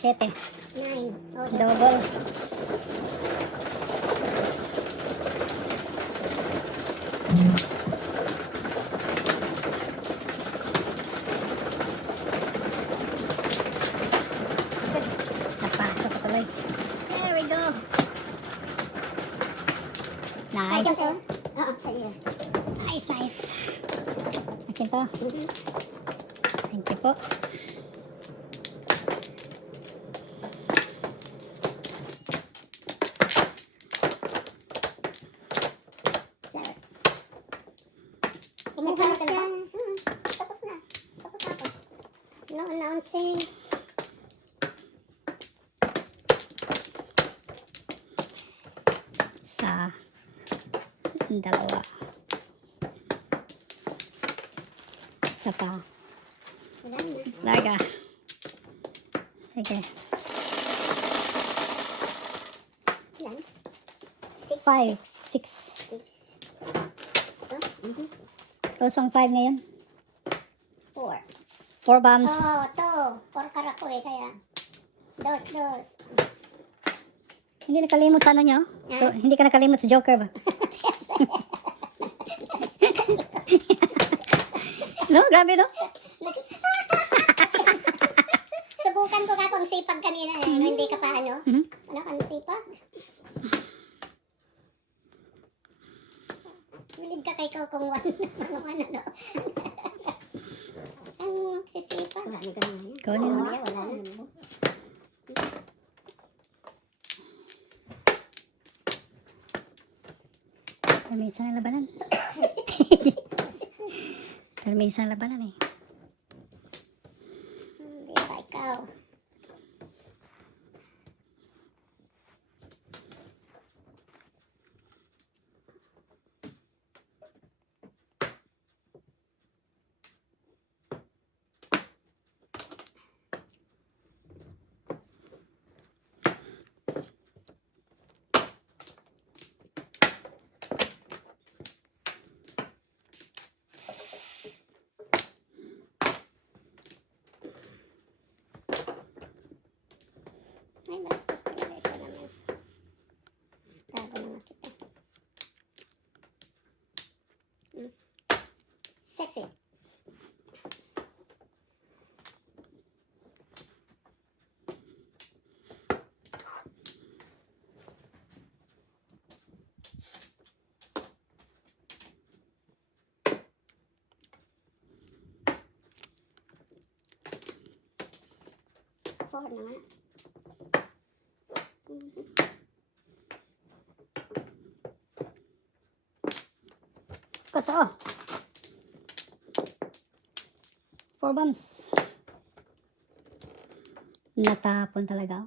7. 9. Oh, Double. Napasok ko tuloy. There we go. Nice. Oo, sa'yo. Nice, nice. Akin to. Thank you po. Tapos yan. Tapos na. Tapos na ako. No announcing. Sa dalawa. Isa pa. Wala na. Larga. Sige. Ilan? 5, 6. 6. Ito? Tosong 5 ngayon. 4. 4 bombs. Oh, to. 4 karako eh, kaya. Dos. Hindi nakalimot sa ano nyo? So, hindi ka nakalimot sa Joker ba? No? Grabe no? Subukan ko ka kung sipag kanina eh. Hindi ka pa ano? Ano kang sipag? Bilib ka kay Kokong Wan. Ano? Ang sisipag. Marami ka naman. Ikaw na naman. Wala na. Permisa ang labanan. Permisa ang labanan eh. Hindi pa ikaw. Ay, bastos talaga ito naman. Tago naman kita. Sexy. Forward naman. Totoo. 4 bombs. Natapon talaga.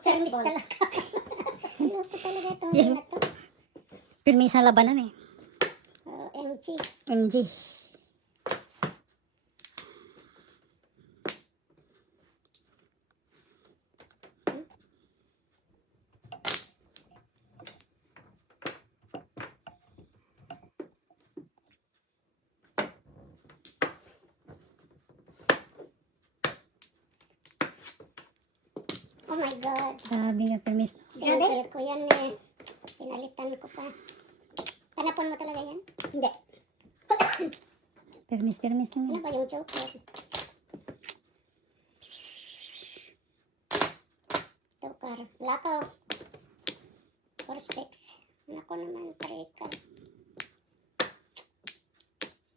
Service talaga. Loko talaga itong Yan. na to. Permisa ang labanan eh. MG. MG. Oh my God. Sabi nga permis. Single ko yan eh. Pinalitan ko pa. Panapon mo talaga yan? Hindi. Permis lang Ano yan. ba yung joker? Joker. Lakaw. 4 sticks. Ako naman, 3 card.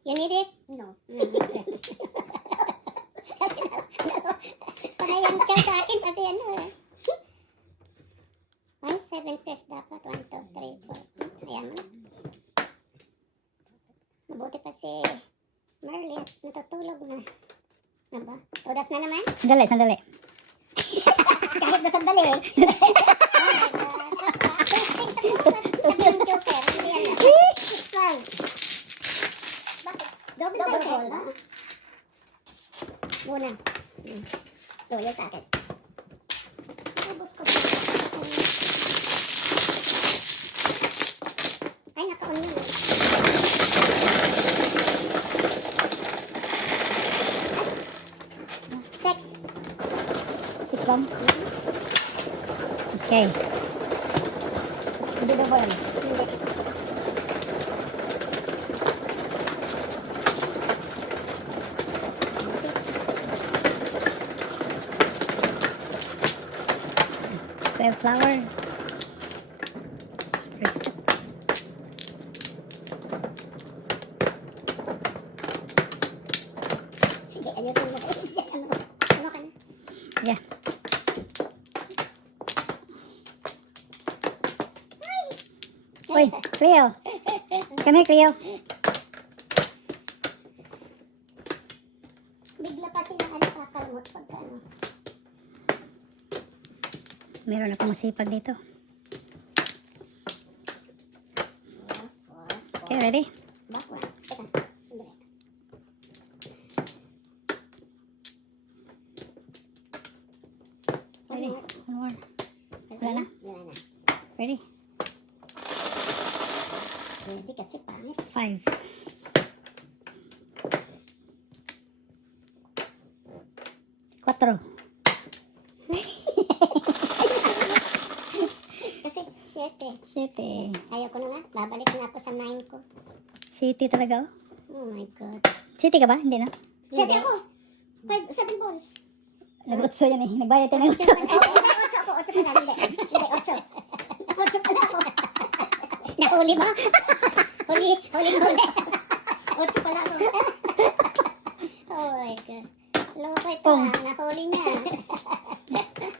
You need it? No. Parang siya sa akin, pati ano eh. 1, 7 pairs dapat. 1, 2, 3, 4. Ayan mo na. Mabuti pa si Marley at natutulog na. Ano ba? Tudas na naman? Sandali. Kahit na sandali eh. Yung joker. Hindi yan na. 6-1. Bakit? Double fold. Muna. So, yan sa akin. Ubus ko. Ay, naka-on yun. Sex. Six bomb. Okay. Hindi ba ba yan? Hindi. Flower. Reset. Sige, ayusin mo. Ano ka na? Yeah. Uy, Cleo. Come here, Cleo. Bigla pa sila nakakalmot pagka ano. Meron akong masipag dito. Okay, ready? Backward. Teka. Hindi. Ready? One more. Wala na? Wala na. Ready? Hindi kasi pangit. 5. 4. Kasi 7. 7. Ayaw ko na nga. Babalik na ako sa 9 ko. City talaga, oh. Oh my God. City ka ba? Hindi na. 7 ako. 7 balls. Nag-8 yan eh. Nagbayad tayo ng 8. 8 ako. 8 pala. Hindi, 8. 8 pala ako. Nahuli ba? Huli. 8 pala ako. Oh my God. Loko ito Oh. Nahuli niya.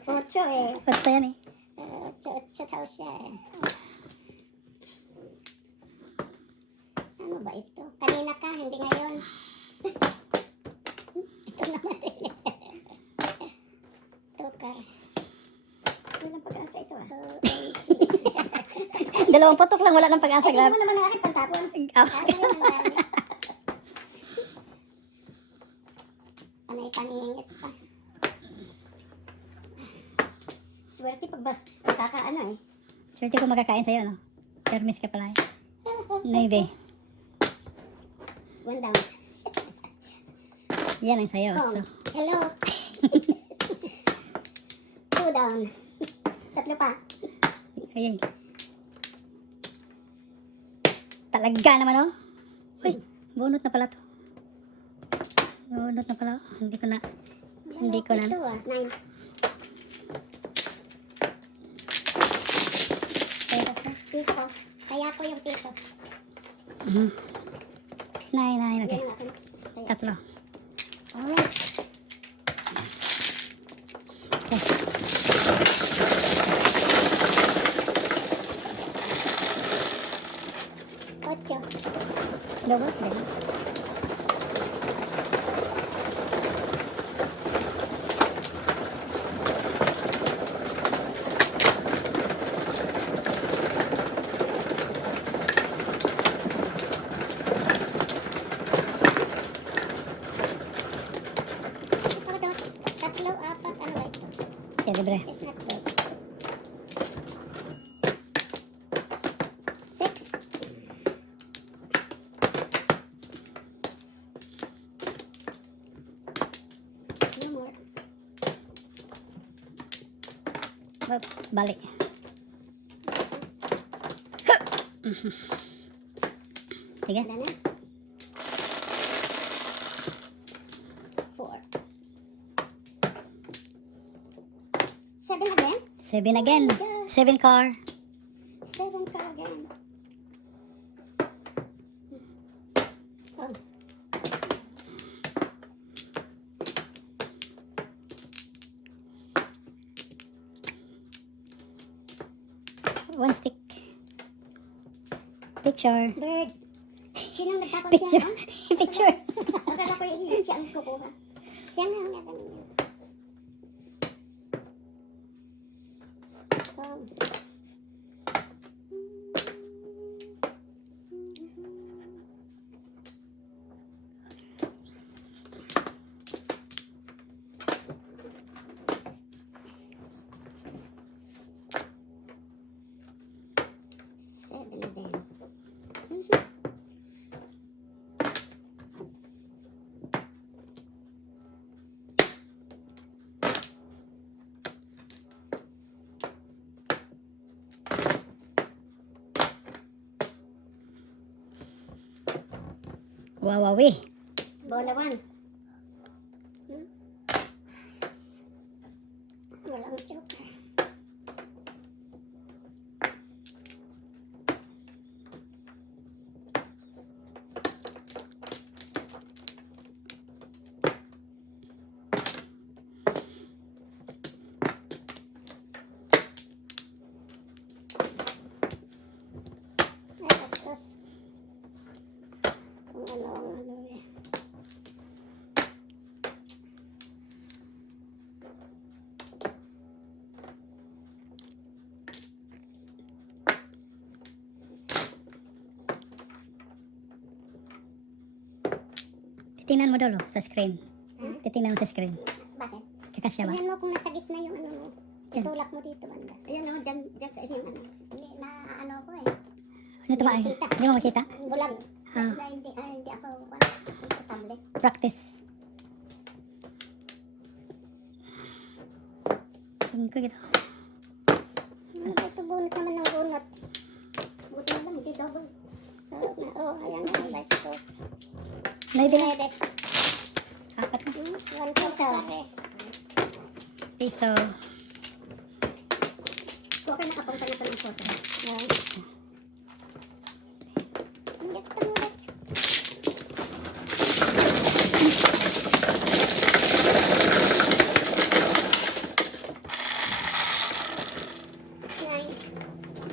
8 eh. 8 yan eh. 8 daw siya eh. Ano ba ito? Kanina ka, hindi ngayon. Ito naman eh. Tukar. Walang pag-asa ito ah. Dalawang putok lang. Wala ng pag-asa. Ay, tingnan Grabe. mo naman ang aking pantapon. Ah, Ano yun, ang dami. Panay-paningit pa. Swerte pag ba, nakakaano eh. Swerte ko makakain sa'yo, no? Termis ka pala eh. 9. 1 down. Yan ang sa'yo. Kong. So, Hello. 2 down. 3 pa. ayun. Talaga naman, oh. Uy, bunot na pala to. Bunot na pala. Hindi ko na. Hindi ko na. Ito ah, 9. Piso ko. Kaya ko yung piso. 9. Okay. Yan ang akin. Kaya. 3. Alright. Ocho. Double. Double. Tatlo, apat, ano ba ito? Okay, libre. It's not good. 6. No more. Balik. Sige. Wala na. 4. 7 again? 7 again. 7 car. 7 ka again. Oh. One stick. Picture. Bird. Sinong nagtapos Picture. siya? Picture. Akala ko yung siya ang kukuha. Siya na ang nagaling. Wow. Seven din. Wawawi. Bola 1. Walang joker. Ay, bastos. Kung ano ang ano eh. Titingnan mo daw lo, sa screen. Ha? Titingnan mo sa screen. Bakit? Kakasya ba? Tingnan mo kung nasa gitna yung ano mo. Diyan. Itulak mo dito banda. Ayan o, dyan sa yung ano. Hindi na ano ko eh. Ano ito ba? Makita. Hindi mo makita? Bulag. Ah. Hindi ako komportable. Practice. 5 gitu. Ito bunot naman ng bunot. Buti na lang, hindi double. Ayan na, best ko. Naibili. Edit. Apat na. 1 piso. Piso. Huwag ka nakapunta na pa ng photo. Hindi ko tamulat.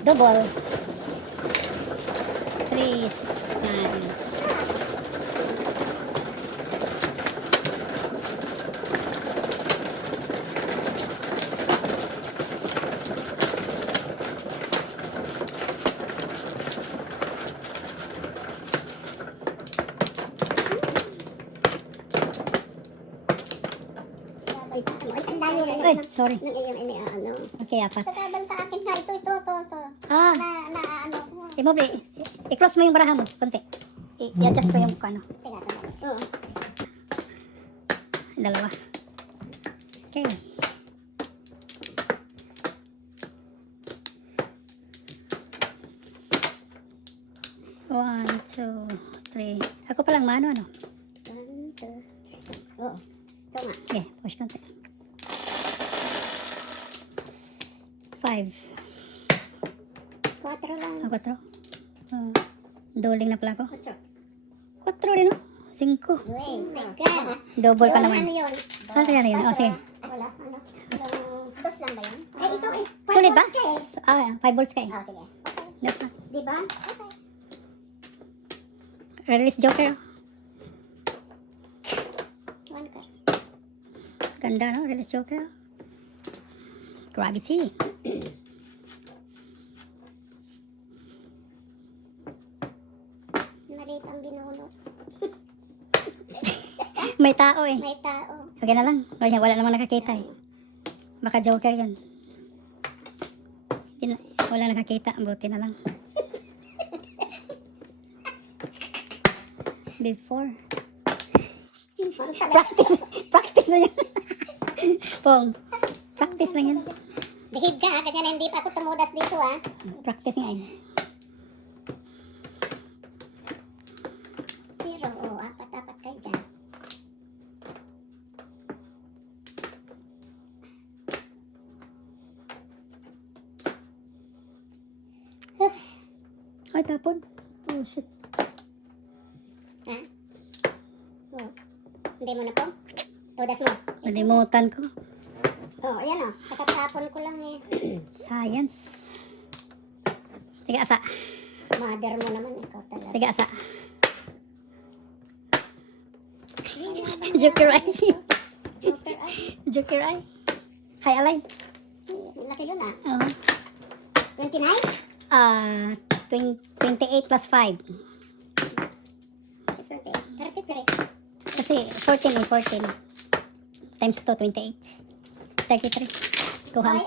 Double. 3, 6, 9. Ay, sorry. Nang iyong ano. Okay, apat. Sa tabang sa akin ha, ito. Ah, Na ano ko. i-close mo yung baraha mo, konti. I-adjust ko yung ano, Teka, oo. dalawa. Okay. One, two, three. Ako palang mano, ano? 1, 2, 3. Oo. Ito nga. Okay, push konti. 5. 4 lang. 4. Doling na pala ako. 8. 4 rin, no? 5. Oh my God. Double pa Ano naman. yun? Ano yan? Oh, sige. Wala, ano? Dos lang ba yan? Ay, ikaw eh. Sulit ba? 5 5 volts ka eh. volts ka eh. Oh, sige. Okay. Dapat. Diba? Okay. Release joker. 1 ka. Ganda, no? Release joker. Gravity. Maliit ang binulot. May tao eh. May tao. Okay na lang. Wala namang nakakita eh. Baka joker yan. Wala nakakita. Buti na lang. Before. Practice na yan. Pong. Practice lang yan. Behave ka ha, ganyan hindi pa ako tumudas dito ha. Practice nga eh. Pero, apat kayo dyan. Ay, tapon. Oh, shit. Ha? Oh. Hindi mo na po? Tudas mo. Nalimutan ko. Ayan katatapon ko lang eh. Science. Sige, asa. Mother mo naman ikaw talaga. Sige, asa. Joker Joker eye. Joker eye. Joker eye. Hi, alay. Laki yun ah. Oo. 29? 28 plus 5. 33. Kasi 14 eh, 14. Times 2, 28. 33. Kuha. Ay.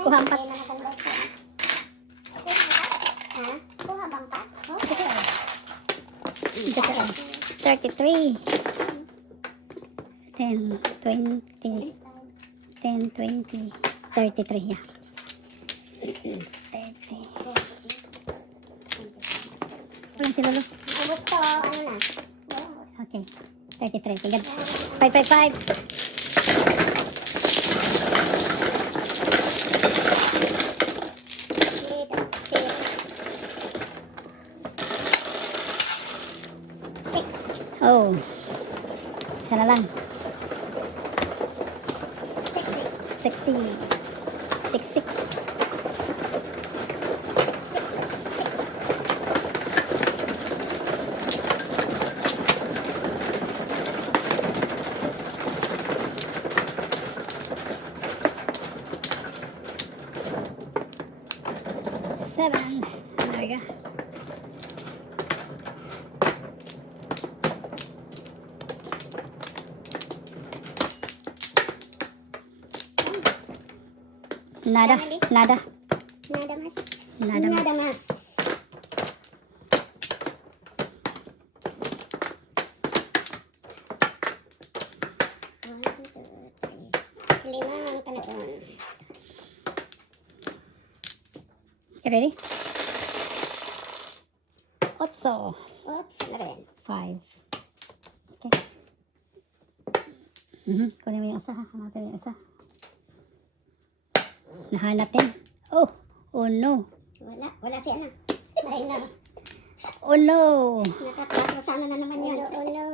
Kuha ang pat. Ay, nakaganda ka. Ha? Kuha bang pat? Oh, Joker eye. 33. 10, 20. 10, 20. 33, yeah. 30. Walang si Lolo. Ubus to, ano na? Okay. 33. Tingnan. 555. Dito. Zero. 6. Oh. Isa na lang. 6. Sexy. Sexy. 7. There we go. Nada. Nada. Nada mas. Nada mas. Nada mas. One, two, three. Limang talon. You ready? 8. Oops, na rin. 5. Okay. Kunin mo yung isa ha. Hanapin mo yung isa. Nahanap din. Oh. Oh no. Wala si ano. Ay na. Oh no. Nakatapos sana na naman yun. Oh no.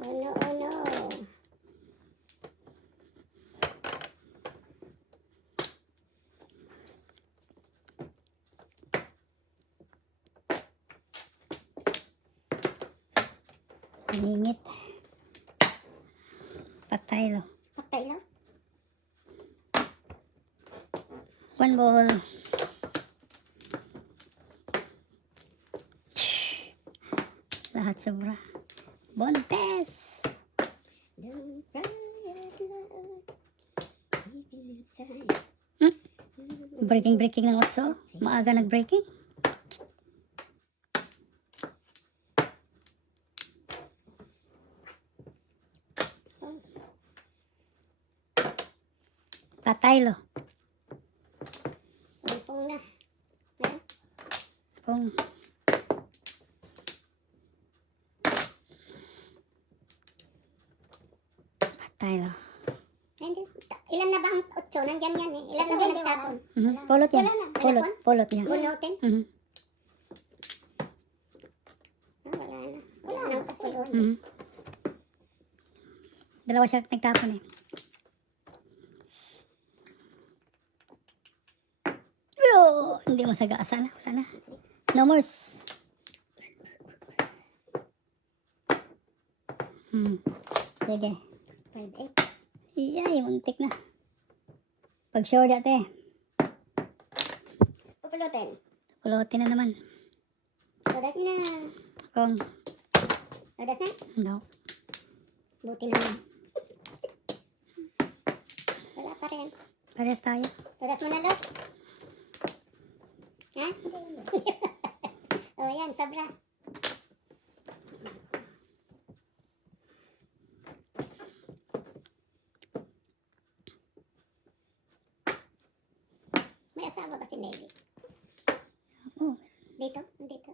Oh no, oh no. Limit. Patay lo. Patay lang. 1 ball. Lahat sobra. Bontes. Don't cry out loud. Deep inside. Breaking ng 8. Maaga nag-breaking. Patay lo. Pumpong na. Kung patay lo. Hindi. Ilan na ba ang 8? Nandyan yan eh. Ilan na ba nagtapon? Pulot yan. Wala na. Pulot. Pulot niya. Bunutin? Mhm. Wala na. Wala nang pasulon. Mhm. Dalawa siya nagtapon eh. Yo, hindi mo sagasa na. Wala na. No more. Sige. 5-8. Iyay, muntik na. Pag sure dati. Pupulutin. Pulutin na naman. Todas na. Kung, Todas na. no. Buti naman. Wala pa rin. Parehas tayo. Todas mo na, Lot. Ha? O yan, sobra. May asawa ba si Nelly? Oh, Dito? Dito?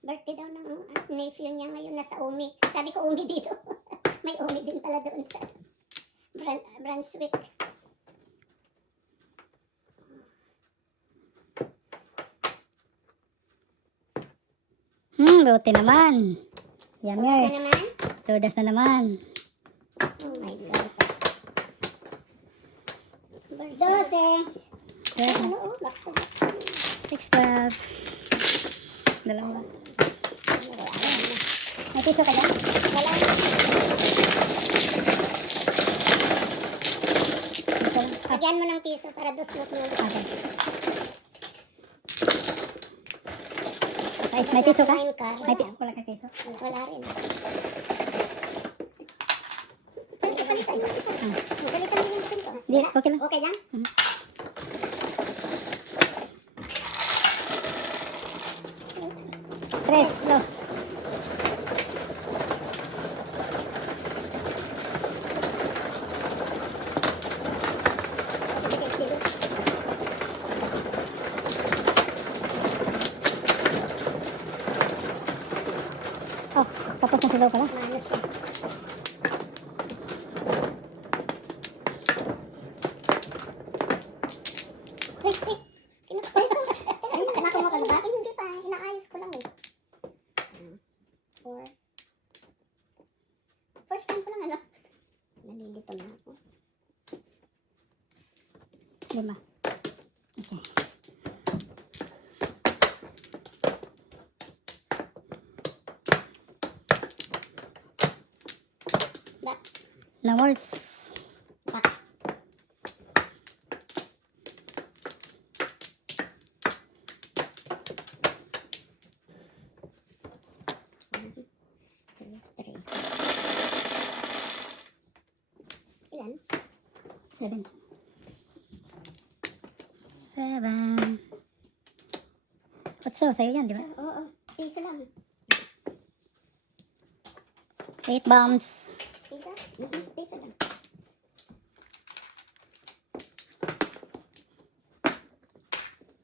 Birthday daw ng nephew niya ngayon nasa Umi. Sabi ko Umi dito. May Umi din pala doon sa Brunswick. buti naman. Ano Yummers. naman? Todas na naman. Oh my God. 12. Ano? Oh, bakit? 6, 12. Dalawa. May piso ka dyan? Wala. Piso lang. Ah, Lagyan mo ng piso para dusmot mo. okay. May piso ka? Wine ka. May piso. Wala ka piso? Wala rin. Palitan mo isa. Palitan mo yung pinto. Di, okay lang. Okay lang? Tres, lo. daw pala. Maano siya. Uy, uy. Ay, kanako mo ka ba? Hindi pa. Inaayos ko lang eh. 4. First time ko lang ano. Nalilito na ako. 5. Okay. Da. No more. Pa. Three. Ilan? 7. 7. 8, sa'yo yan, di ba? Oo. Piso lang. 8 bombs. Piso? Piso lang.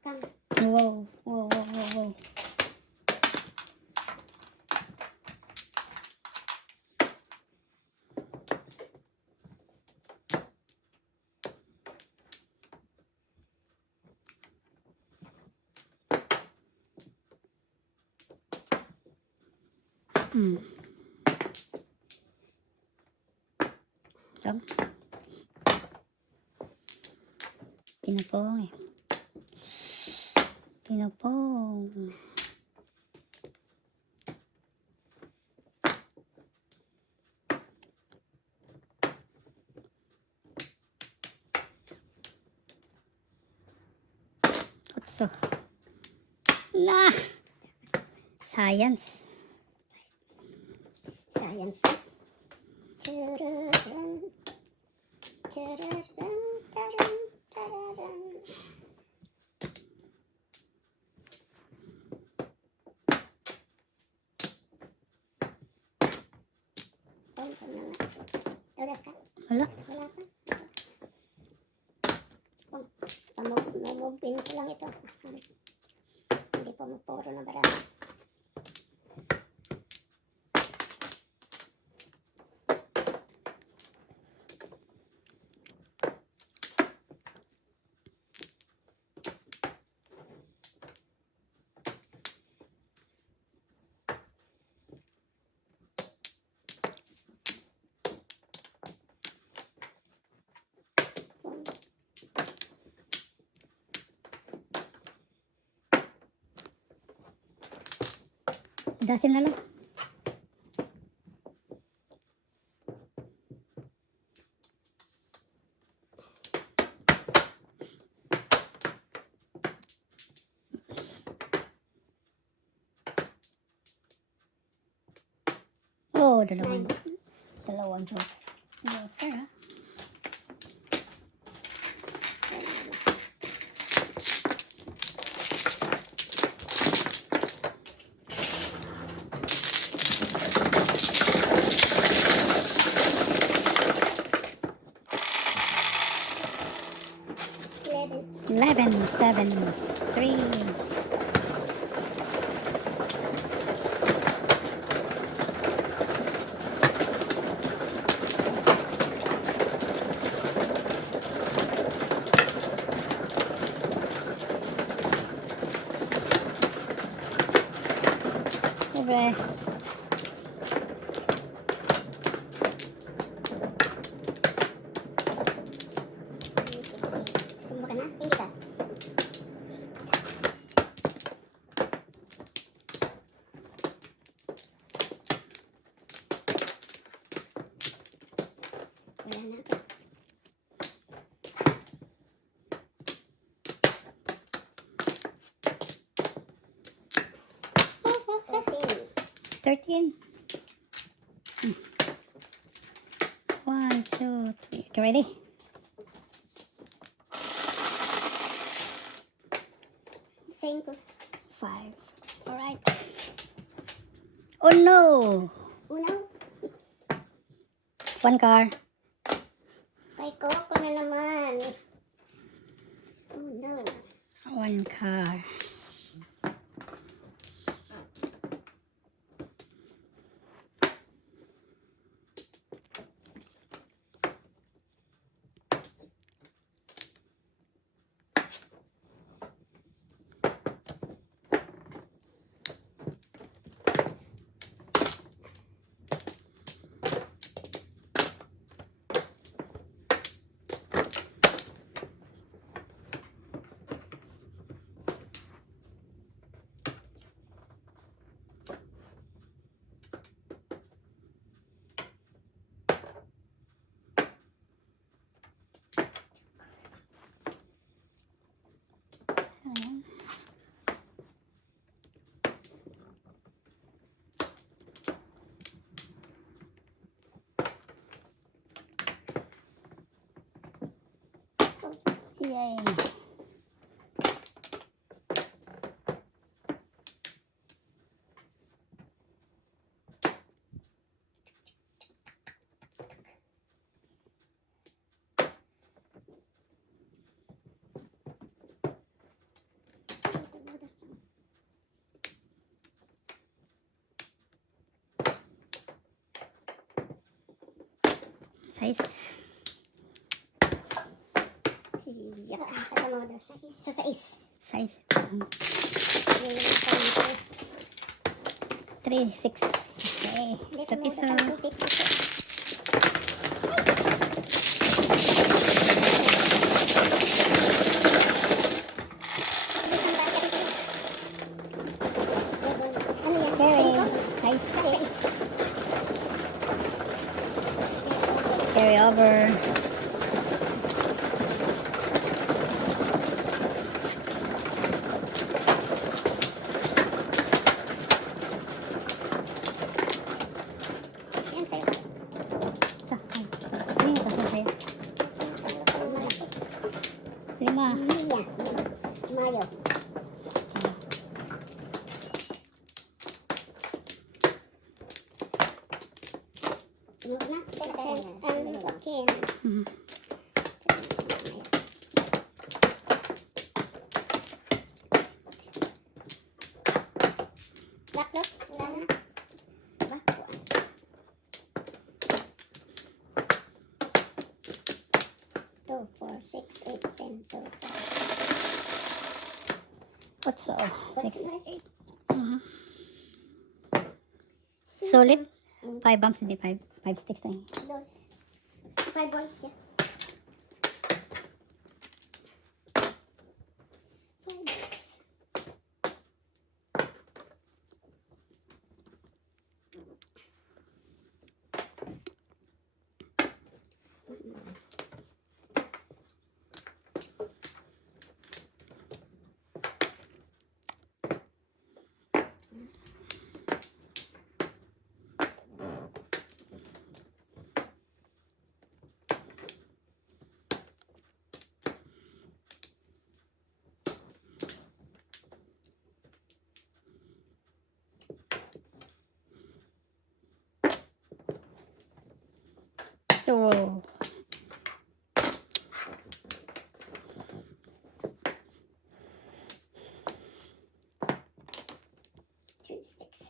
Come. Wow, wow, wow, wow, wow. Hmm. Come. Pinapong eh. Pinapong. Otso. Nah! Science. Science. Tararan. Tararan. Tararan. Tararan. Oh, ano nga. Oras ka? Wala. Wala pa. Pamubin ko lang ito. Hindi pa magpuro na barata. Dasin na lang. Oh, dalawang joker. Joker, ha? Eleven. 11, 7, 3. Libre. Tumbo ka na? Hindi ka? Wala na. 13. 1, 2, 3. Okay, ready? Same ko. 5. Alright. Oh no! Unaw. 1 car. Kay Coco na naman. Oh no. 1 car. Yay. Size. Iya, kata mo daw, sa sais. Size. Yung mga 3, 6. Okay. Dito Sa mo piso. daw sa putik piso. Ano yan? Carry. Cinco? Size. Sa sais. Carry over. Yan sa'yo. Ito. Ay, ito sa sa'yo. 5. Mia. Mayo. Ano na? Okay. Mhm. Laplos? Wala na. Ba? 2, 4, 6, 8, 10, 12, 8. 6, 8. Mhm. Cinco. Solid. 5 bumps, hindi 5. 5 sticks na yun. Dos. 5 balls siya. 5 balls. Oh. Three sticks.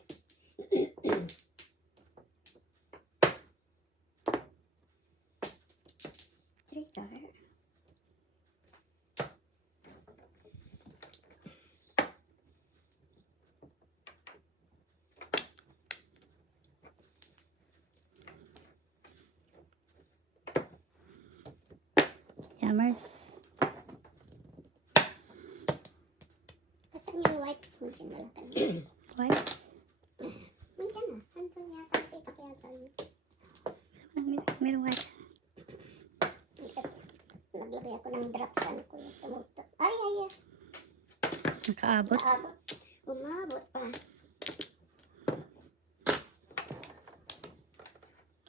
Three color. Jammers. Asan yung wipes mo dyan? Wala ka na. Wipes. Nandiyan na. Nandun yata. Kita ko yata. Meron wipes. Kasi naglagay ako ng drops. Ano ko yung tumutok. Ay, ay, ay. Nakaabot. Naabot. Umabot pa.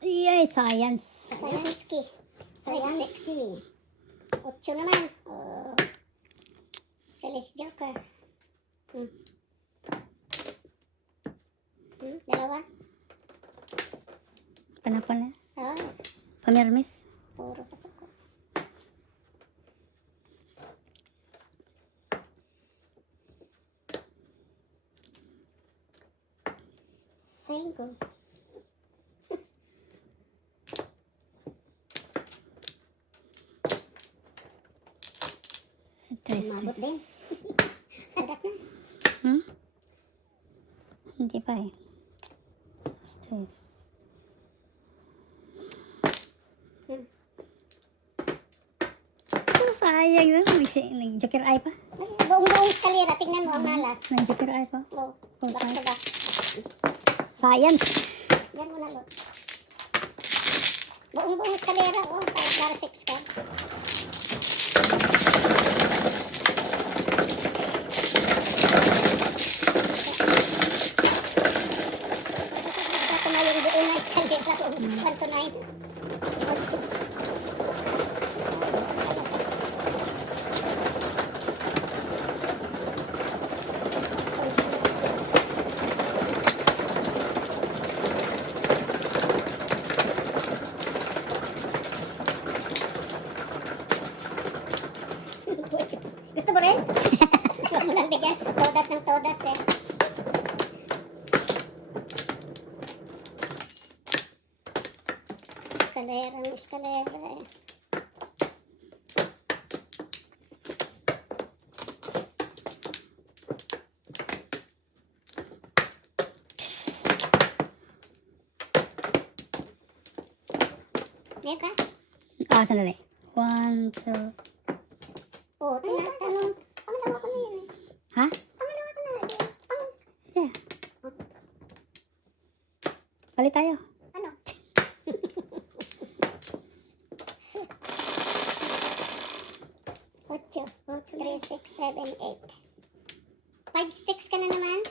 Yay, science. Science key. Science key. 8 naman. Oh. Release joker. Dalawa. Panapon na. Oh, Pamirmis. puro pasok ko. Single. Umabot din. Agas na. Hmm? Hindi pa eh. Stress. Sayang na. Nag-joker eye pa. Buong eskalera. Tingnan mo ang malas. Nag-joker eye pa. Oh, back to back. Science. Yan mo na, Lot. Buong eskalera. Oh, para 6 ka. Ito na yung buong eskalera. 1 to 9. Todas ng todas eh. Eskalera ng eskalera eh. Ngayon ka? Sandali. 1, 2. Oo, tinatanong. Pangalawa ko na yun eh. Ha? Pangalawa ko na. Yeah. Palit tayo. Ano? Ocho. 3, 6, 7, 8. 5 sticks ka na naman?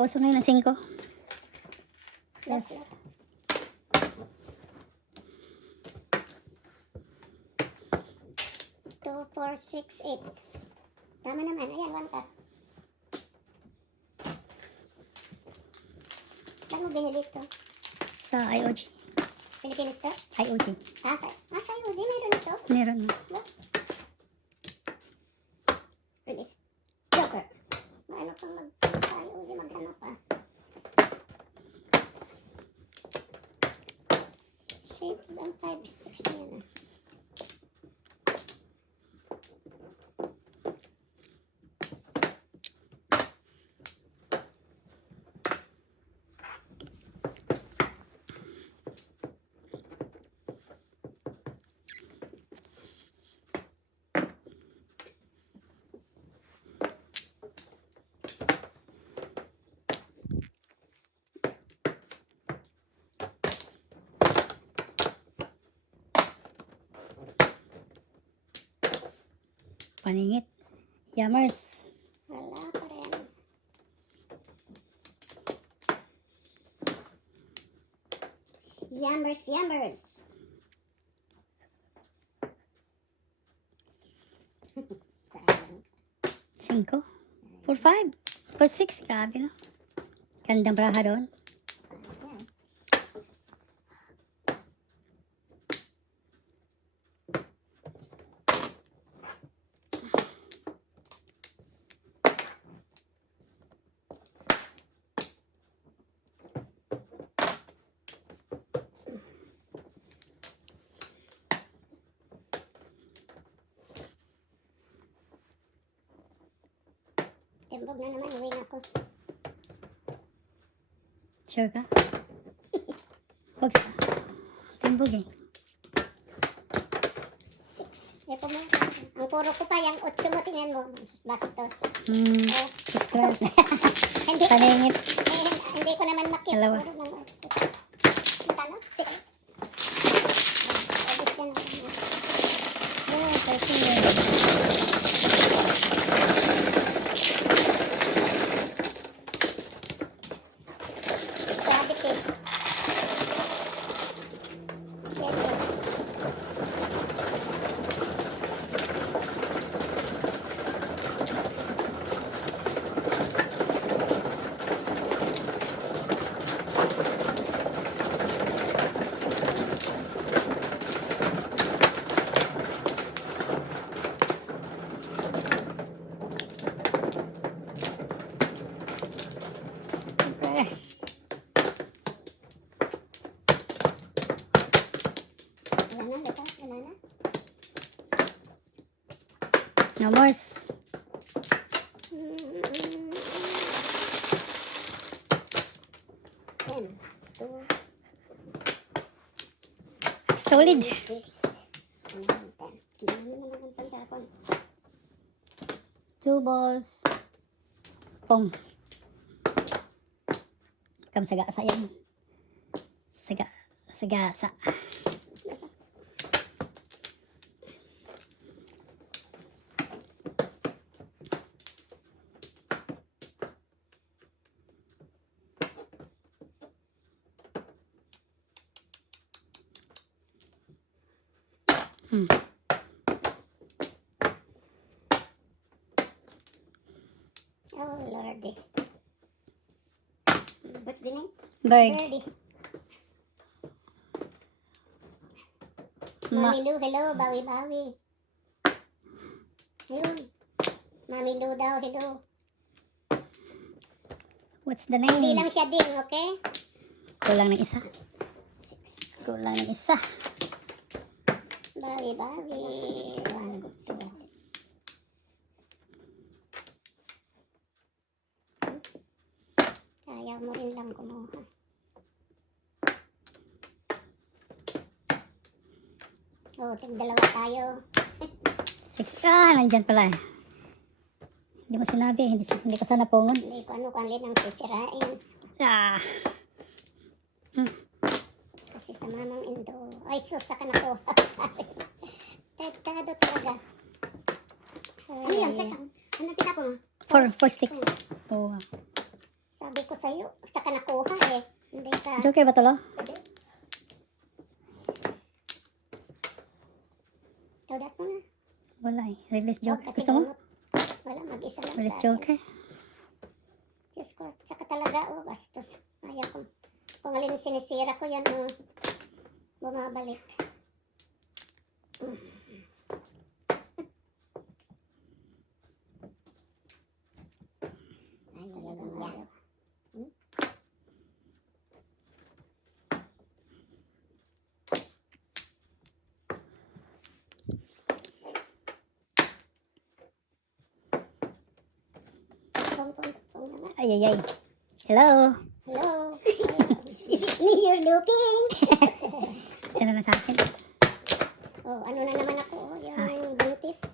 Usok na yun ng 5. Yes. 2, 4, 6, 8. Tama naman. Ayan, 1 ka. Saan mo binili ito? Sa IOG. Pilipinas to? IOG. Kayo, di meron ito. Meron. Look. Release. Joker. Maano kang tayo, di maghanap pa. Save ang 5 sticks na yan. Paningit. Yummers. Wala pa rin. Yummers, yummers. Sayang. 5. 4, 5. 4, 6. Grabe no. Gandang braha doon. Ayan. Timbog na naman, uwi na ako. Sure ka? Huwag sa. Timbog eh. 6. Ito mo. Ang puro ko pa, yung 8 mo, tingnan mo. Bastos. Oh, 6, 12. hindi, Paningit. hindi ko naman makita. Dalawa. Puro ng 8. Tano? 6. Obis yan. Oh, 13. Grabe ka. Siyempre. Siyempre. Wala na, lepas. Wala na. No more. 10, 2, Solid. 6, 10. Kailangan naman ang pantapon. 2 balls. Pong. Sagasa yan. Sagasa. Oh, Lordy. What's the name? Bird. Birdie. Ma Mommy Lou, hello, bawi-bawi. Ayun. Mami Lou daw, hello. What's the Hindi name? lang siya din, okay? Kulang ng isa. Kulang ng isa. Bawi, bawi. One, two. Kaya mo rin lang kumuha. Oh, tig-dalawa tayo. 6. Nandyan pala eh. Hindi mo sinabi. Hindi ko sana pungon. Hindi ko ano kung alin ang sisirain. Ah. Kasi sa mamang Indo. Ay, sus, saka na ko. Tagtado talaga. Ano yan? Check lang. Ano tinapo mo? 4 sticks. Oh. Sabi ko sa'yo, saka nakuha eh. Hindi ka. Joker ba to, lo? Taudas mo na. Wala eh. Release Huwag Joker. kasi Gusto mo? bunot. Wala, mag-isa lang Release sa akin. Joker. Diyos ko, saka talaga, oh, bastos. Ayaw ko. Kung alin sinisira ko, yan, oh, bumabalik. Ay, talagang ayaw. Pong naman. Ay, ay, ay. Hello. Hello. Is it me you're looking? Ito na lang sa akin. Oh, ano na naman ako, oh, yung dentist.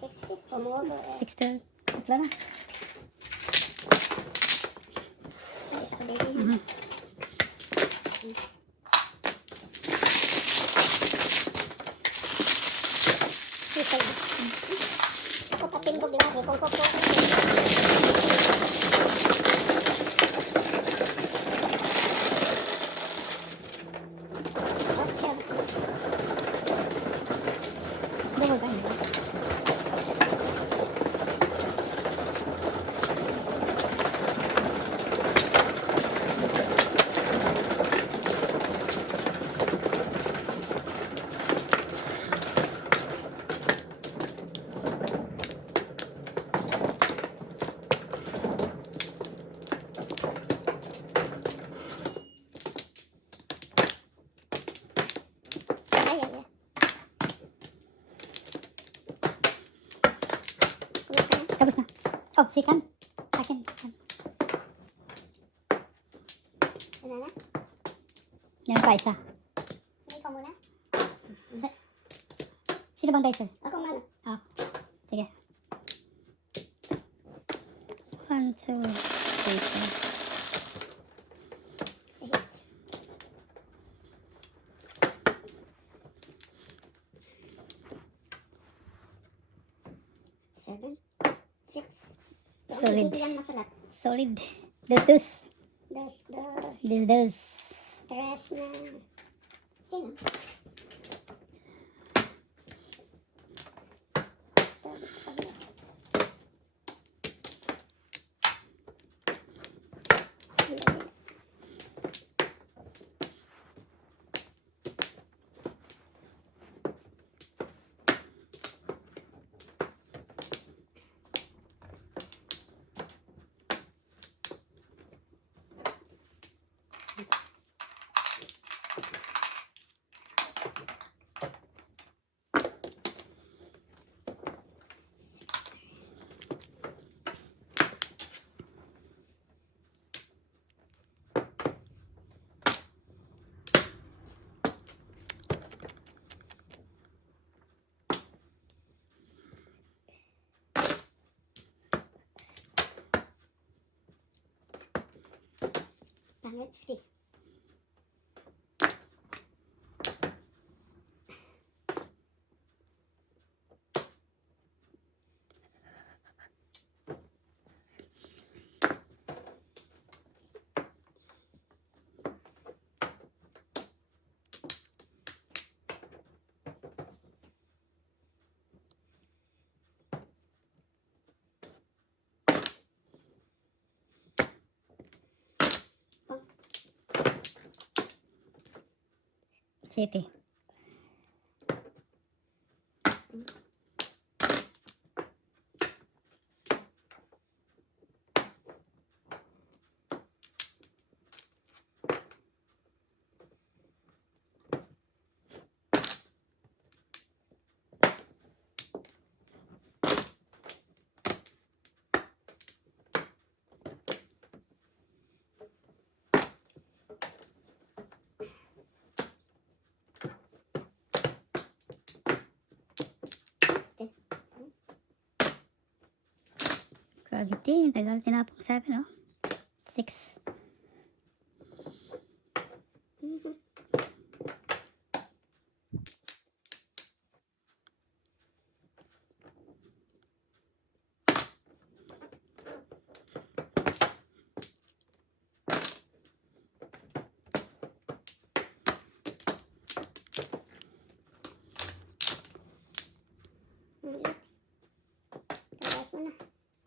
Kasi pumulo eh. 6 to. Tatlo na. Balik ako din. Mhm. Sisay. Ako patimbog lagi kung kuko. Double time. Ay, ay, ay. Kumita na. Tapos na. Oh, sikan. Akin. Ano na? Yan pa isa. Hindi ko muna. Sino bang dicer? Ako muna. Oh. Sige. 1, 2, 3, 4. Seven. Six. Solid. Hindi yan masalat. Solid. Dos. Dos. Dos. Tres na. Yan. Pangit, sige. City. Quality. Tagal tinapong 7, no? 6. Oops. Tapos mo na.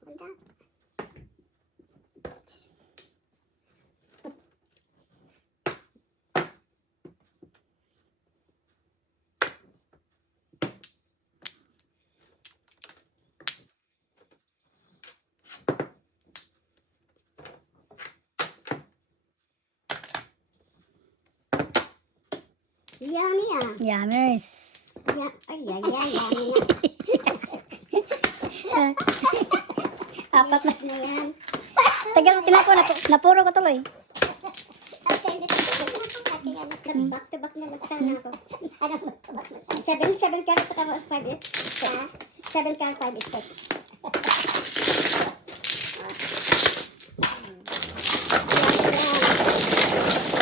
Hold up. Yummy ah. Yummers. Yeah. Ay, ay, ay, yummy na. Apat na. Na yan. Tagal mo tinapon. Napuro ko tuloy. Okay, dito. Okay, back to back na lang sana ako. Ano back to back na sana? 7 carrots saka 5 steaks. 7 carrots, 5 steaks.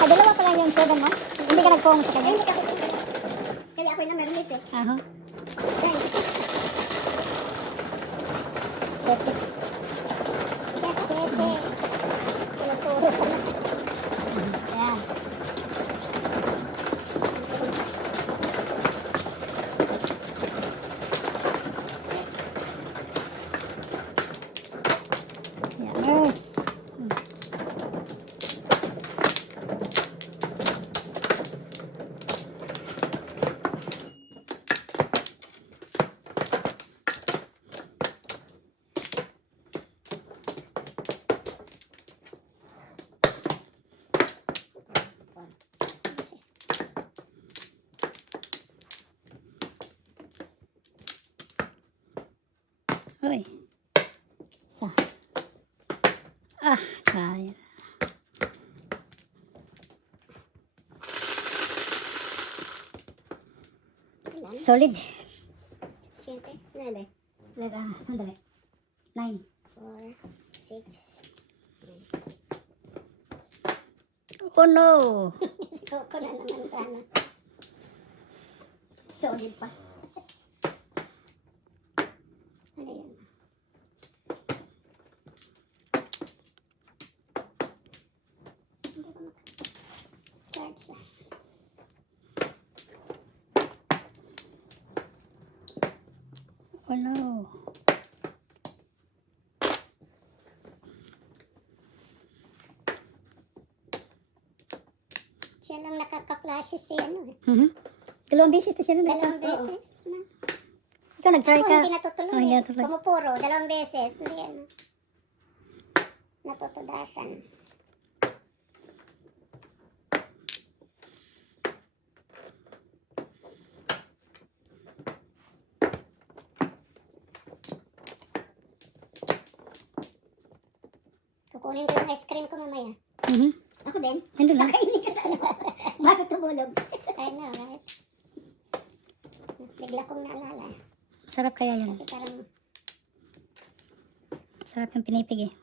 Dalawa pa lang yung 7 mo? Hindi ka nag-phone sa kanya? Hindi kasi kaya ako yung namermis eh. Aha. Ay, 7. siyete. Pinuturo ko na. Yan. Yummers. Uy. Sa. Sayang. Ilan? Solid. Siyete. Nale. Sandali. 9. 4, 6. Oh no! Ko na naman sana. Solid pa. Ano yun? Hindi ko cards ah. Oh no! Siya lang nakaka-flashes si ano eh. Dalawang beses na siya nun. Dalawang beses na. Ikaw nag-try Ako ka. hindi natutuloy Oh, hindi eh. natutuloy. Pumupuro, dalawang beses. Hindi ano. Natutudasan. Kukunin ko yung ice cream ko mamaya. Ako din. Nandun lang. Nakainin ka sa ano. Bago tumulog. I know, right? Bigla kong naalala. Sarap kaya yan. Kasi parang Sarap yung pinipig eh.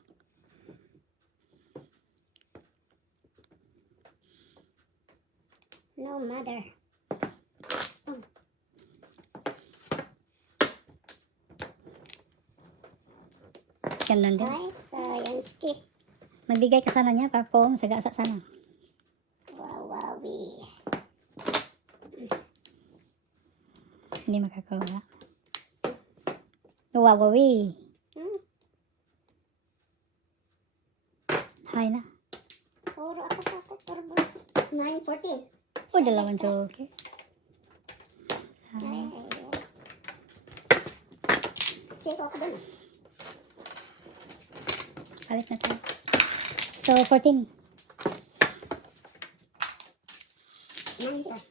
no mother. Ganun din. Ay, Sayansky. Magbigay ka sana niya para pong sagasa sana. Wawawi. Hindi makakawa. Wawawi. Hmm? Hay na. Puro ako. Puro boss. 9, 14. O, dalawang joke. Ay, siko ako dun. Alis na tayo. So, 14. 9 plus.